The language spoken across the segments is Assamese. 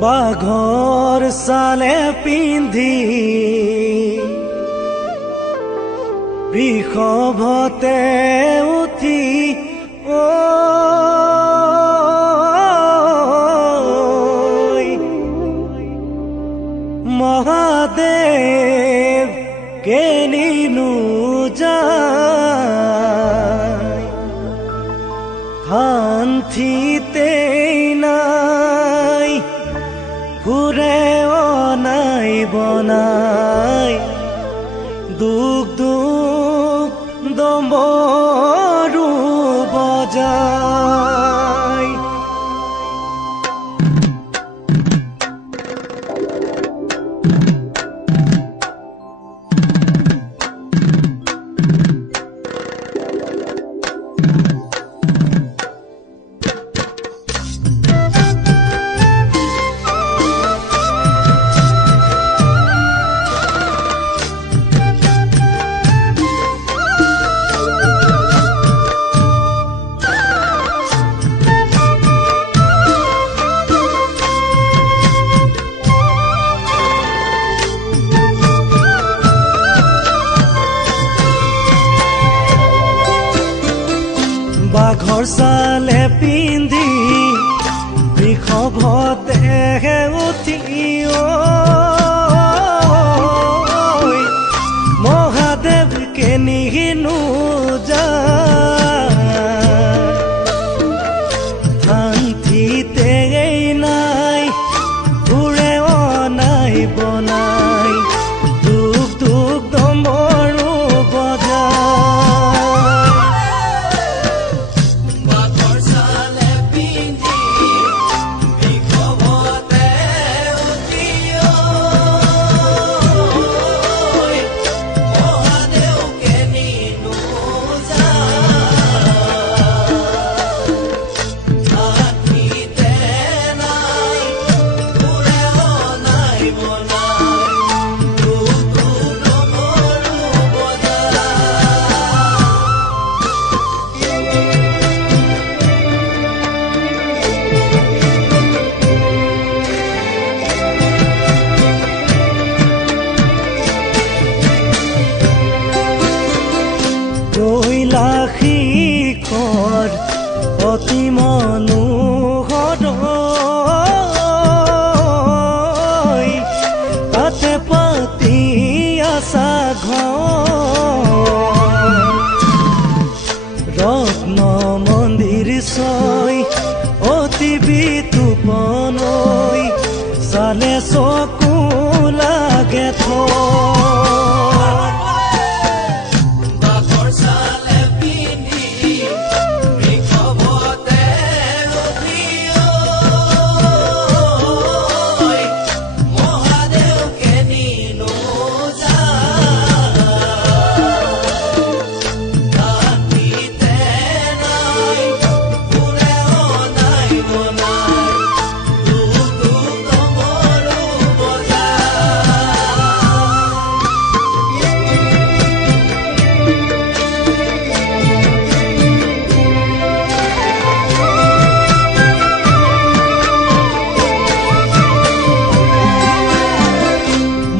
बाघर साले पिंधि वृषभते उठी महादेव के नीनु जाय खान्थिते नाई घुरे अनाई बनाई दुख दुख दम्बरू बजाय बाघर साले पिंधि वृषभते उठी महादेव के निहिनु शांतिते नाई घुरे अनाई बनाई दुख दुख दम्बरू बजाय কৈলাশিখৰ অতি মনোহৰ তাতে পাতি আছা ঘৰ ৰত্ন মন্দিৰ ছয় অতি বিতুপনৈ চালে চকু লাগে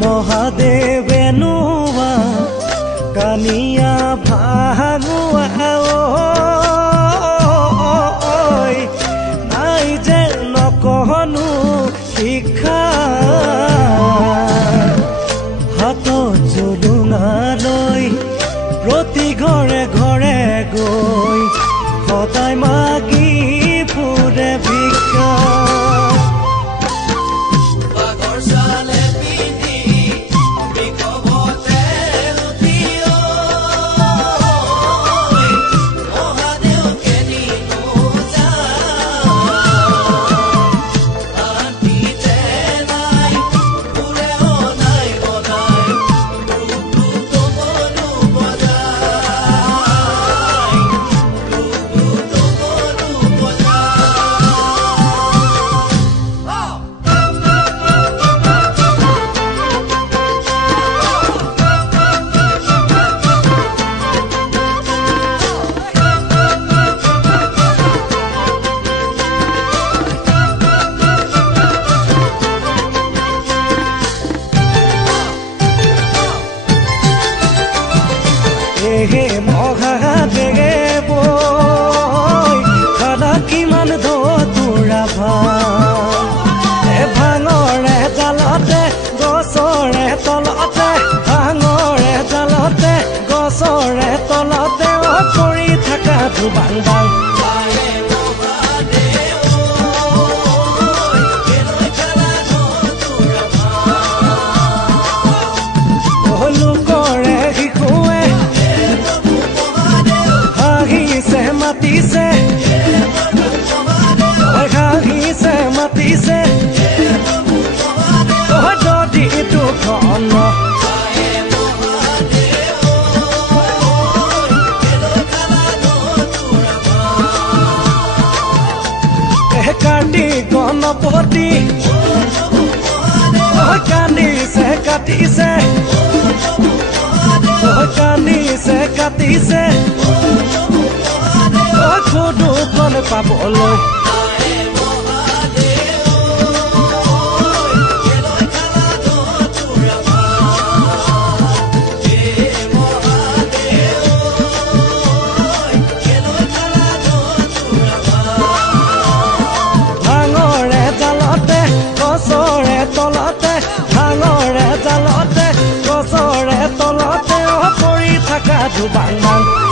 महादेवे नुआ कानिया भागुआ नाई जे नकहनु शिक्षा हाथ जुलुङा लई प्रति घरे घरे गई सदाय मागि फुरे भिक्षा লাগে বৈ খানা কিমান ধতুৰা ভাঙৰে জালতে গছৰে তলতে ভাঙৰে জালতে গছৰে তলতে পৰি থাকা ধুবাং বাং মাতিছে মাতিছে যদি দুখন কাটি গণপতি কান্দিছে কাটিছে কান্দিছে কাটিছে দুখন পাবলৈ ভাঙৰে জালতে গছৰে তলতে ভাঙৰে জালতে গছৰে তলতে পৰি থাকা ধুবাং বাং